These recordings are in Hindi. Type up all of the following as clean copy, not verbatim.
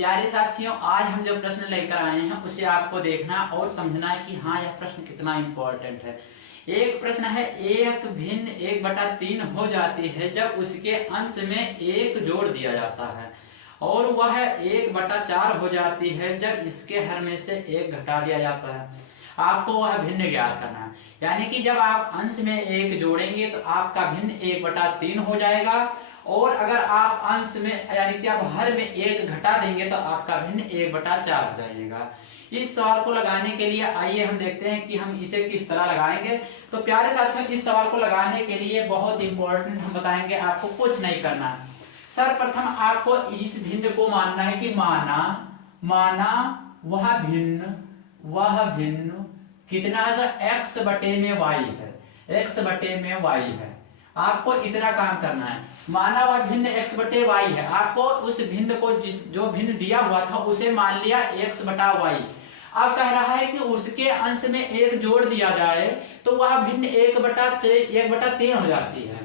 प्यारे साथियों, आज हम जो प्रश्न लेकर आए हैं उसे आपको देखना और समझना है कि हाँ यह प्रश्न कितना इम्पोर्टेंट है। एक प्रश्न है, एक भिन्न 1/3 हो जाती है जब उसके अंश में एक जोड़ दिया जाता है, और वह 1/4 हो जाती है जब इसके हर में से एक घटा दिया जाता है। आपको वह भिन्न ज्ञात करना है, यानी कि जब आप अंश में एक जोड़ेंगे तो आपका भिन्न 1/3 हो जाएगा, और अगर आप अंश में यानी कि आप हर में एक घटा देंगे तो आपका भिन्न 1/4 हो जाएगा। इस सवाल को लगाने के लिए आइए हम देखते हैं कि हम इसे किस तरह लगाएंगे। तो प्यारे साथियों, इस सवाल को लगाने के लिए बहुत इंपॉर्टेंट हम बताएंगे, आपको कुछ नहीं करना। सर्वप्रथम आपको इस भिन्न को मानना है कि माना वह भिन्न कितना है, तो x/y है, x/y है। आपको इतना काम करना है, माना वह भिन्न x/y है। आपको उस भिन्न को जो भिन्न दिया हुआ था उसे मान लिया x/y। अब कह रहा है कि उसके अंश में एक जोड़ दिया जाए तो वह भिन्न 1/3 हो जाती है।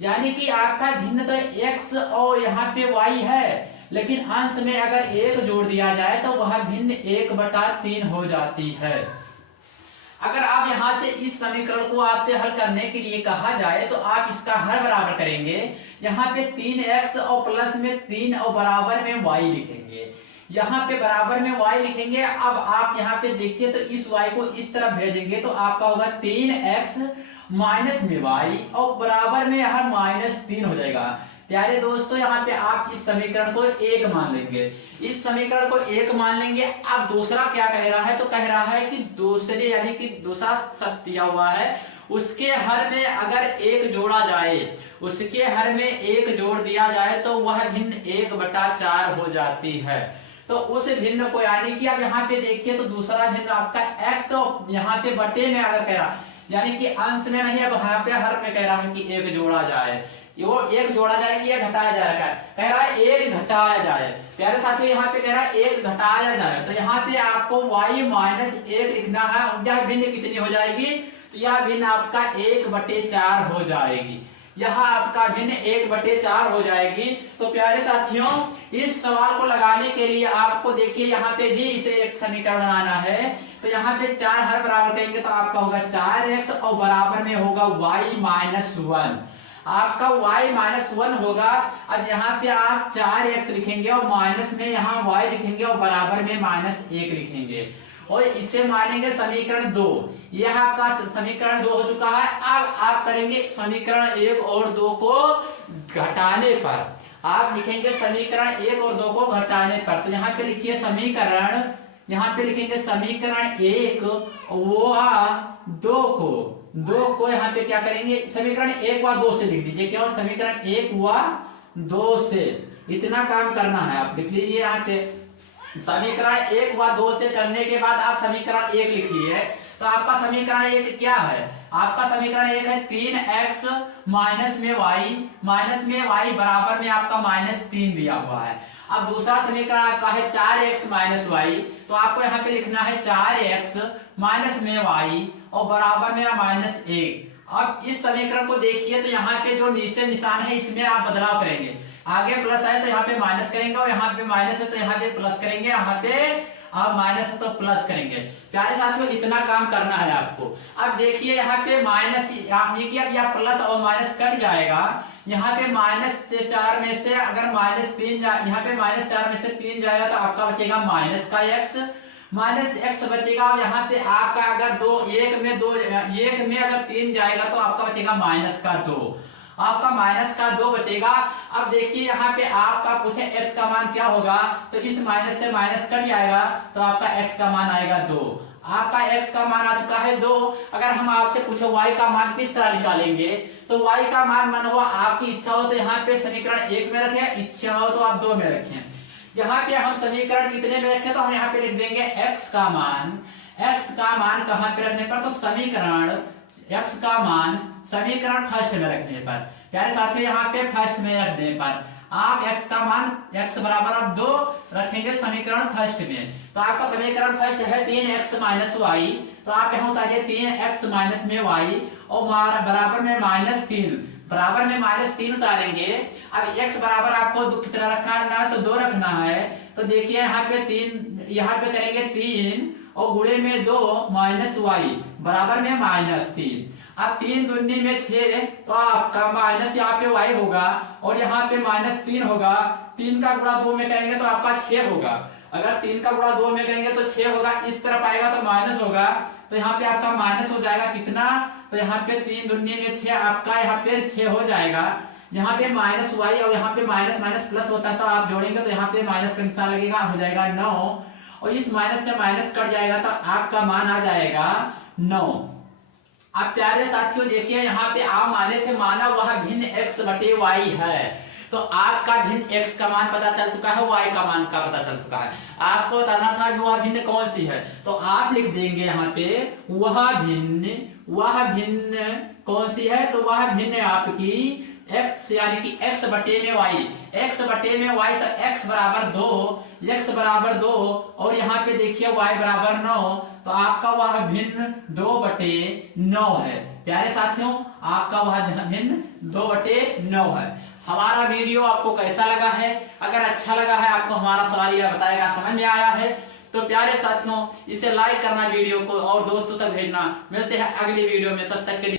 यानी कि आपका भिन्न तो x और यहाँ पे y है, लेकिन अंश में अगर एक जोड़ दिया जाए तो वह भिन्न 1/3 हो जाती है। अगर आप यहां से इस समीकरण को आपसे हल करने के लिए कहा जाए तो आप इसका हर बराबर करेंगे। यहाँ पे 3x और प्लस में 3 और बराबर में y लिखेंगे, यहाँ पे बराबर में y लिखेंगे। अब आप यहाँ पे देखिए तो इस y को इस तरफ भेजेंगे तो आपका होगा 3x माइनस में y और बराबर में यहाँ -3 हो जाएगा। प्यारे दोस्तों, यहाँ पे आप इस समीकरण को 1 मान लेंगे, इस समीकरण को 1 मान लेंगे। अब दूसरा क्या कह रहा है, तो कह रहा है कि दूसरे यानी कि दूसरा शब्द दिया हुआ है, उसके हर में अगर एक जोड़ा जाए, उसके हर में एक जोड़ दिया जाए तो वह भिन्न 1/4 हो जाती है। तो उस भिन्न को यानी कि अब यहाँ पे देखिए तो दूसरा भिन्न आपका x और यहाँ पे बटे में अगर कह रहा, यानी कि अंश में नहीं, अब यहाँ पे हर में कह रहा है कि एक जोड़ा जाए, वो एक जोड़ा जाए कि एक घटाया जाएगा, कह रहा है एक घटाया जाए। प्यारे साथियों, यहाँ पे कह रहा है एक घटाया जाए, तो यहाँ पे आपको y-1 लिखना है। यह भिन्न कितनी हो जाएगी, तो यह भिन्न आपका 1/4 हो जाएगी, यह आपका भिन्न 1/4 हो जाएगी। तो प्यारे साथियों, इस सवाल को लगाने के लिए आपको देखिए यहाँ पे भी इसे एक समीकरण बनाना है। तो यहाँ पे 4 हर बराबर करेंगे तो आपका होगा 4x और बराबर में होगा y-1, आपका y-1 होगा। अब यहाँ पे आप 4x लिखेंगे और माइनस में यहाँ y लिखेंगे और बराबर में -1 लिखेंगे, और इसे मानेंगे समीकरण 2। यह आपका समीकरण 2 हो चुका है। अब आप करेंगे समीकरण 1 और 2 को घटाने पर, आप लिखेंगे समीकरण 1 और 2 को घटाने पर। तो यहाँ पे लिखिए समीकरण, यहाँ पे लिखेंगे समीकरण 1 व 2 को यहाँ पे क्या करेंगे, समीकरण 1 व 2 से लिख दीजिए, केवल समीकरण 1 व 2 से इतना काम करना है। आप लिख लीजिए यहाँ पे समीकरण 1 व 2 से करने के बाद आप समीकरण 1 लिख लिए। तो आपका समीकरण 1 क्या है, आपका समीकरण 1 है 3x माइनस में y बराबर में आपका -3 दिया हुआ है। अब दूसरा समीकरण आपका है 4x माइनस y, तो आपको यहाँ पे लिखना है 4x माइनस में y और बराबर में -1। अब इस समीकरण को देखिए तो यहाँ पे जो नीचे निशान है इसमें आप बदलाव करेंगे, आगे प्लस है तो यहाँ पे माइनस करेंगे, और यहाँ पे माइनस है तो यहाँ पे प्लस करेंगे, यहाँ पे अब माइनस है तो प्लस करेंगे। प्यारे साथियों, इतना काम करना है आपको। अब देखिए यहाँ पे माइनस, अब यह प्लस और माइनस कट जाएगा। यहाँ पे -4 में से अगर -3 यहाँ पे -4 में से 3 जाएगा तो आपका बचेगा -x बचेगा। अब यहाँ पे आपका अगर 1 में अगर 3 जाएगा तो आपका बचेगा -2, आपका -2 बचेगा। अब देखिए यहाँ पे आपका पूछे x का मान क्या होगा, तो इस माइनस से माइनस कट जाएगा तो आपका x का मान आएगा 2। आपका x का मान आ चुका है 2। अगर हम आपसे पूछे y का मान किस तरह निकालेंगे, तो y का मान मन हुआ आपकी इच्छा हो तो यहाँ पे समीकरण 1 में रखें, इच्छा हो तो आप 2 में रखें। यहाँ पे हम समीकरण कितने में रखें, तो हम यहाँ पे लिख देंगे x का मान कहाँ पे रखने पर, तो समीकरण x का मान समीकरण फर्स्ट में रखने पर। प्यारे साथियों, यहाँ पे फर्स्ट में रखने पर आप x का मान x बराबर आप 2 रखेंगे समीकरण फर्स्ट में। तो आपका समीकरण फर्स्ट है 3x माइनस y, तो आप यहाँ उतारिए 3x माइनस में y और बराबर में -3, बराबर में -3 उतारेंगे। अब x बराबर आपको कितना रखना है, तो 2 रखना है। तो देखिए यहाँ पे 3, यहाँ पे करेंगे 3 और गुणे में 2 माइनस वाई बराबर में -3। अब 3 दूनी में 6, तो आपका माइनस यहाँ पे वाई होगा और यहाँ पे -3 होगा। 3 का गुणा 2 में करेंगे तो आपका 6 होगा। अगर 3 का गुणा 2 में करेंगे तो 6 होगा, इस तरफ आएगा तो माइनस होगा, तो यहाँ पे आपका माइनस हो जाएगा कितना, तो यहाँ पे 3 दूनी में 6, आपका यहाँ पे 6 हो जाएगा। यहाँ पे माइनस वाई और यहाँ पे माइनस माइनस प्लस होता है, तो आप जोड़ेंगे तो यहाँ पे माइनस का निशान लगेगा, हो जाएगा 9 और इस माइनस से माइनस कट जाएगा तो आपका मान आ जाएगा 9। अब प्यारे साथियों देखिए यहाँ पे आप माने थे माना वह भिन्न x बटे y है, तो आपका भिन्न x का मान पता चल चुका है, y का मान का पता चल चुका है। आपको बताना था कि वह भिन्न कौन सी है, तो आप लिख देंगे यहाँ पे वह भिन्न कौन सी है, तो वह भिन्न आपकी x यानी कि x बटे में y, x बटे में y, तो x बराबर 2 और यहाँ पे देखिए y बराबर 9, तो आपका वह भिन्न 2/9 है। प्यारे साथियों आपका वह भिन्न 2/9 है। हमारा वीडियो आपको कैसा लगा है? अगर अच्छा लगा है, आपको हमारा सवाल यह बताएगा समझ में आया है, तो प्यारे साथियों इसे लाइक करना वीडियो को और दोस्तों तक भेजना। मिलते हैं अगली वीडियो में, तब तक के लिए